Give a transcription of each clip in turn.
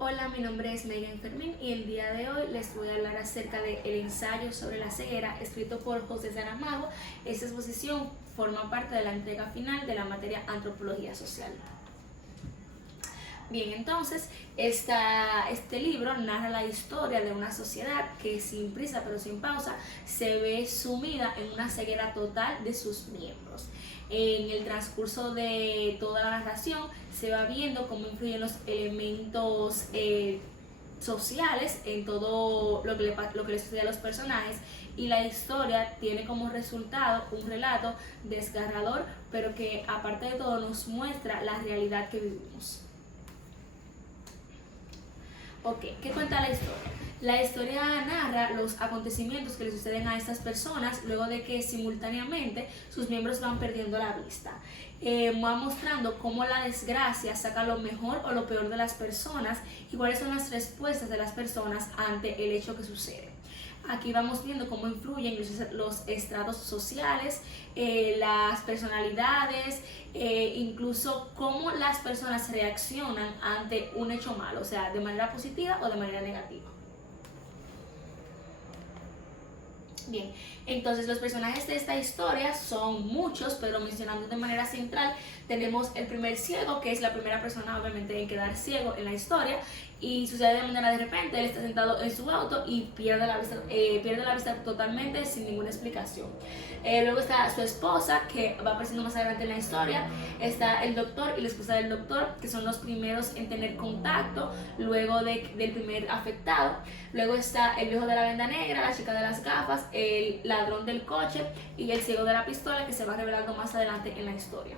Hola, mi nombre es Megan Fermín y el día de hoy les voy a hablar acerca del ensayo sobre la ceguera escrito por José Saramago. Esta exposición forma parte de la entrega final de la materia Antropología Social. Bien, entonces, este libro narra la historia de una sociedad que sin prisa pero sin pausa se ve sumida en una ceguera total de sus miembros. En el transcurso de toda la narración se va viendo cómo influyen los elementos sociales en todo lo que le sucede a los personajes, y la historia tiene como resultado un relato desgarrador, pero que aparte de todo nos muestra la realidad que vivimos. Ok, ¿qué cuenta la historia? La historia narra los acontecimientos que le suceden a estas personas luego de que simultáneamente sus miembros van perdiendo la vista. Va mostrando cómo la desgracia saca lo mejor o lo peor de las personas y cuáles son las respuestas de las personas ante el hecho que sucede. Aquí vamos viendo cómo influyen los estratos sociales, las personalidades, incluso cómo las personas reaccionan ante un hecho malo, o sea, de manera positiva o de manera negativa. Bien, entonces los personajes de esta historia son muchos, pero mencionando de manera central, tenemos el primer ciego, que es la primera persona obviamente en quedar ciego en la historia, y sucede de manera de repente, él está sentado en su auto y pierde la vista totalmente sin ninguna explicación. Luego está su esposa, que va apareciendo más adelante en la historia, está el doctor y la esposa del doctor, que son los primeros en tener contacto luego del primer afectado. Luego está el viejo de la venda negra, la chica de las gafas, el ladrón del coche y el ciego de la pistola, que se va revelando más adelante en la historia.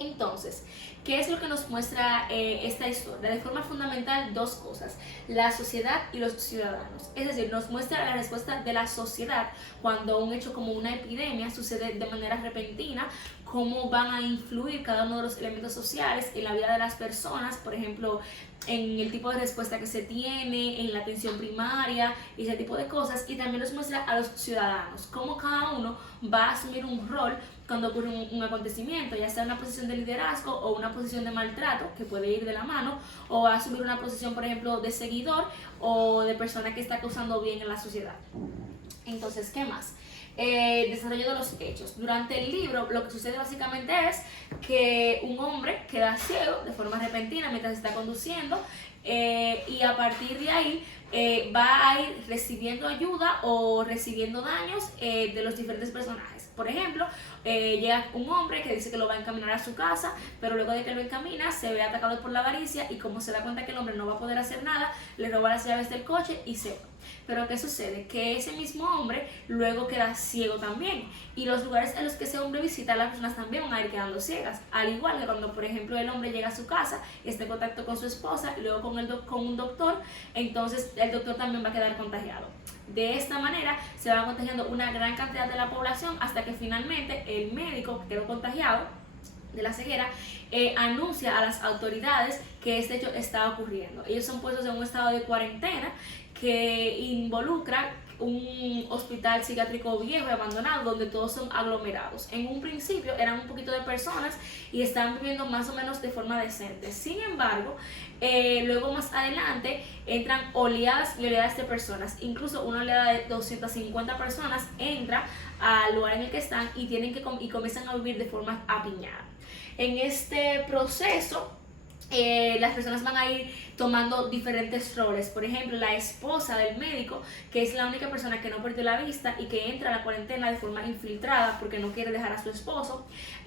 Entonces, ¿qué es lo que nos muestra esta historia? De forma fundamental, dos cosas: la sociedad y los ciudadanos. Es decir, nos muestra la respuesta de la sociedad cuando un hecho como una epidemia sucede de manera repentina, cómo van a influir cada uno de los elementos sociales en la vida de las personas, por ejemplo, en el tipo de respuesta que se tiene, en la atención primaria y ese tipo de cosas. Y también nos muestra a los ciudadanos, cómo cada uno va a asumir un rol cuando ocurre un acontecimiento, ya sea una posición de liderazgo o una posición de maltrato, que puede ir de la mano, o va a asumir una posición, por ejemplo, de seguidor o de persona que está causando bien en la sociedad. Entonces, ¿qué más? Desarrollo de los hechos. Durante el libro lo que sucede básicamente es que un hombre queda ciego de forma repentina mientras está conduciendo, y a partir de ahí va a ir recibiendo ayuda o recibiendo daños de los diferentes personajes. Por ejemplo, llega un hombre que dice que lo va a encaminar a su casa, pero luego de que lo encamina se ve atacado por la avaricia, y como se da cuenta que el hombre no va a poder hacer nada, le roba las llaves del coche y se va. Pero ¿qué sucede? Que ese mismo hombre luego queda ciego también, y los lugares en los que ese hombre visita, las personas también van a ir quedando ciegas, al igual que cuando, por ejemplo, el hombre llega a su casa y está en contacto con su esposa y luego con un doctor, entonces el doctor también va a quedar contagiado. De esta manera se va contagiando una gran cantidad de la población hasta que finalmente el médico que quedó contagiado de la ceguera anuncia a las autoridades que este hecho está ocurriendo. Ellos son puestos en un estado de cuarentena que involucra un hospital psiquiátrico viejo y abandonado donde todos son aglomerados. En un principio eran un poquito de personas y estaban viviendo más o menos de forma decente. Sin embargo, luego más adelante entran oleadas y oleadas de personas. Incluso una oleada de 250 personas entra al lugar en el que están y comienzan a vivir de forma apiñada. En este proceso, las personas van a ir tomando diferentes roles. Por ejemplo, la esposa del médico, que es la única persona que no perdió la vista y que entra a la cuarentena de forma infiltrada porque no quiere dejar a su esposo,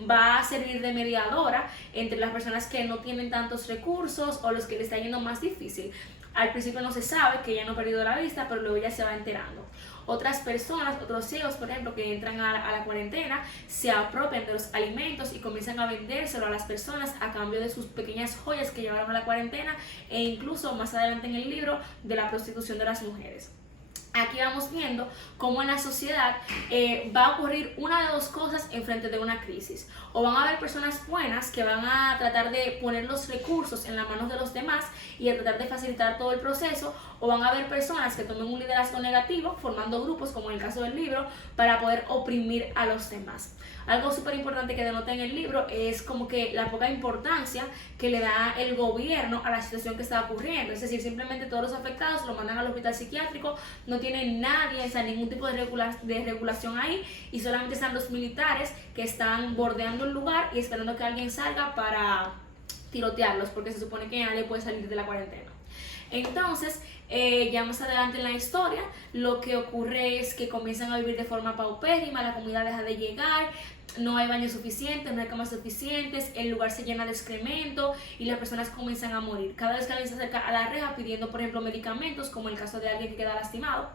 va a servir de mediadora entre las personas que no tienen tantos recursos o los que le está yendo más difícil. Al principio no se sabe que ella no ha perdido la vista, pero luego ya se va enterando. Otras personas, otros ciegos, por ejemplo, que entran a la cuarentena, se apropian de los alimentos y comienzan a vendérselo a las personas a cambio de sus pequeñas joyas que llevaron a la cuarentena, e incluso más adelante en el libro de la prostitución de las mujeres. aquí vamos viendo cómo en la sociedad va a ocurrir una de dos cosas en frente de una crisis. O van a haber personas buenas que van a tratar de poner los recursos en las manos de los demás y a tratar de facilitar todo el proceso, o van a haber personas que tomen un liderazgo negativo, formando grupos, como en el caso del libro, para poder oprimir a los demás. Algo súper importante que denota en el libro es como que la poca importancia que le da el gobierno a la situación que está ocurriendo. Es decir, simplemente todos los afectados lo mandan al hospital psiquiátrico, no tiene nadie, o sea, ningún tipo de regulación ahí, y solamente están los militares que están bordeando el lugar y esperando que alguien salga para tirotearlos, porque se supone que nadie puede salir de la cuarentena. Entonces, ya más adelante en la historia, lo que ocurre es que comienzan a vivir de forma paupérrima, la comida deja de llegar, no hay baños suficientes, no hay camas suficientes, el lugar se llena de excremento y las personas comienzan a morir. Cada vez que alguien se acerca a la reja pidiendo, por ejemplo, medicamentos, como el caso de alguien que queda lastimado,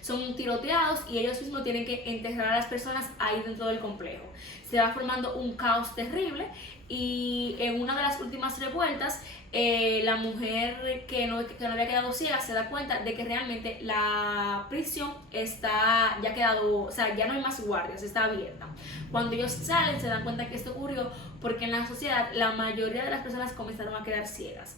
son tiroteados y ellos mismos tienen que enterrar a las personas ahí dentro del complejo. Se va formando un caos terrible, y en una de las últimas revueltas, la mujer que no había quedado ciega se da cuenta de que realmente la prisión está ya quedado, o sea, ya no hay más guardias, está abierta. Cuando ellos salen se dan cuenta que esto ocurrió porque en la sociedad la mayoría de las personas comenzaron a quedar ciegas.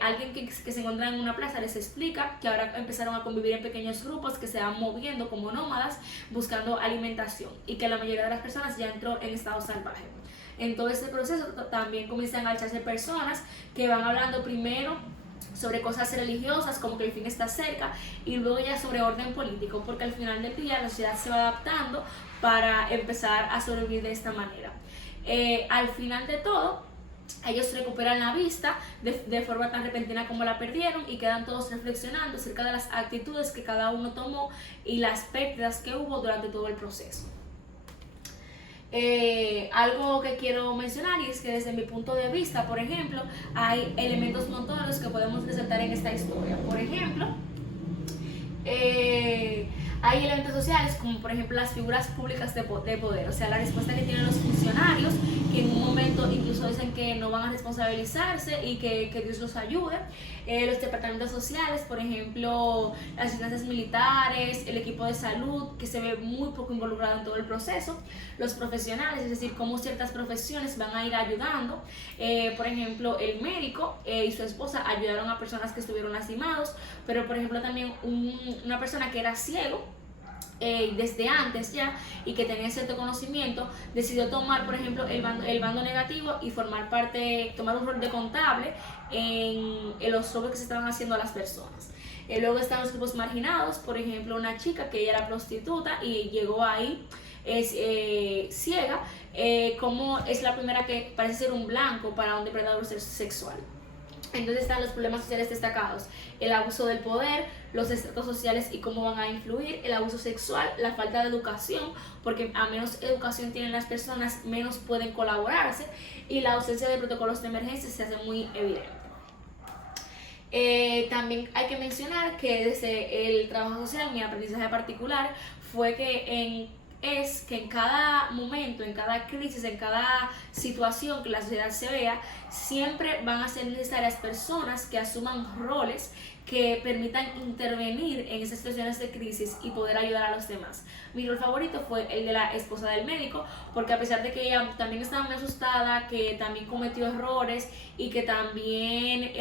Alguien que se encuentra en una plaza les explica que ahora empezaron a convivir en pequeños grupos que se van moviendo como nómadas buscando alimentación, y que la mayoría de las personas ya entró en estado salvaje. En todo este proceso también comienzan a echarse personas que van hablando primero sobre cosas religiosas, como que el fin está cerca, y luego ya sobre orden político, porque al final del día la sociedad se va adaptando para empezar a sobrevivir de esta manera. Al final de todo, ellos recuperan la vista de forma tan repentina como la perdieron, y quedan todos reflexionando acerca de las actitudes que cada uno tomó y las pérdidas que hubo durante todo el proceso. Algo que quiero mencionar, y es que desde mi punto de vista, por ejemplo, hay elementos notorios que podemos resaltar en esta historia. Por ejemplo, hay elementos sociales como por ejemplo las figuras públicas de poder, o sea, la respuesta que tienen los funcionarios, que en un momento incluso dicen que no van a responsabilizarse y que Dios los ayude. Los departamentos sociales, por ejemplo, las instancias militares, el equipo de salud, que se ve muy poco involucrado en todo el proceso. Los profesionales, es decir, cómo ciertas profesiones van a ir ayudando. Por ejemplo, el médico y su esposa ayudaron a personas que estuvieron lastimados, pero por ejemplo también una persona que era ciego, desde antes ya, y que tenía cierto conocimiento, decidió tomar, por ejemplo, el bando negativo y tomar un rol de contable en los robos que se estaban haciendo a las personas. Luego están los grupos marginados, por ejemplo, una chica que ella era prostituta y llegó ahí, es ciega, como es la primera que parece ser un blanco para un depredador sexual. Entonces están los problemas sociales destacados: el abuso del poder, los estratos sociales y cómo van a influir, el abuso sexual, la falta de educación, porque a menos educación tienen las personas, menos pueden colaborarse, y la ausencia de protocolos de emergencia se hace muy evidente. También hay que mencionar que desde el trabajo social, mi aprendizaje particular fue que en cada momento, en cada crisis, en cada situación que la sociedad se vea, siempre van a ser necesarias personas que asuman roles que permitan intervenir en esas situaciones de crisis y poder ayudar a los demás. Mi rol favorito fue el de la esposa del médico, porque a pesar de que ella también estaba muy asustada, que también cometió errores y que también,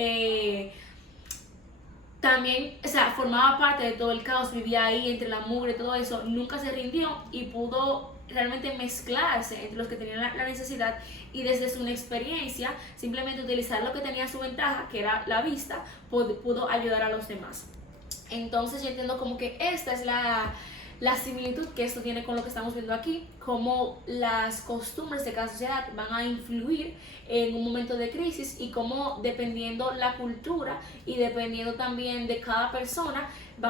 o sea, formaba parte de todo el caos, vivía ahí entre la mugre y todo eso, nunca se rindió y pudo realmente mezclarse entre los que tenían la necesidad, y desde su experiencia, simplemente utilizar lo que tenía a su ventaja, que era la vista, pudo ayudar a los demás. Entonces yo entiendo como que esta es la similitud que esto tiene con lo que estamos viendo aquí, cómo las costumbres de cada sociedad van a influir en un momento de crisis, y cómo, dependiendo la cultura y dependiendo también de cada persona,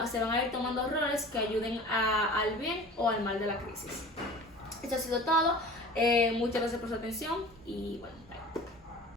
se van a ir tomando roles que ayuden al bien o al mal de la crisis. Esto ha sido todo. Muchas gracias por su atención y bueno, bye.